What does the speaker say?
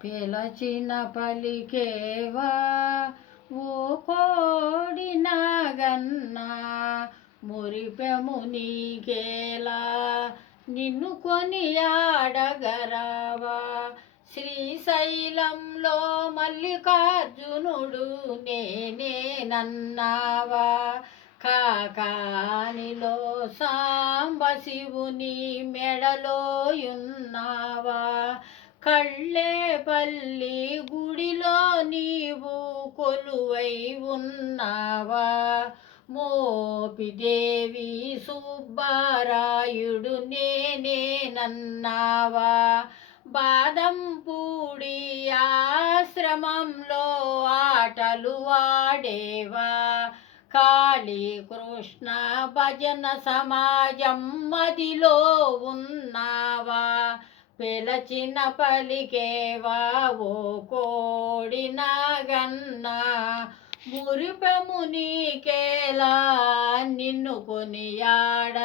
పిలచిన పలికేవా ఓ కోడి నాగన్నా, మురిపెము నీకేలా నిన్ను కొనియాడగరావా. శ్రీశైలంలో మల్లికార్జునుడు నేనేనన్నావా, కాకానిలో సాంబశివుని మెడలో ఉన్నావా. కళ్ళేపల్లి గుడిలో నీవు కొలువై ఉన్నావా, మోపిదేవి సుబ్బారాయుడు నేనేనన్నావా. బాదంపూడి ఆశ్రమంలో ఆటలు ఆడేవా, కాళీకృష్ణ భజన సమాజం మదిలో ఉన్నావా. పిలచిన పలికేవా ఓ కోడి నాగన్నా, మురిపెము నీకేలా నిన్ను కొనియాడగరావా.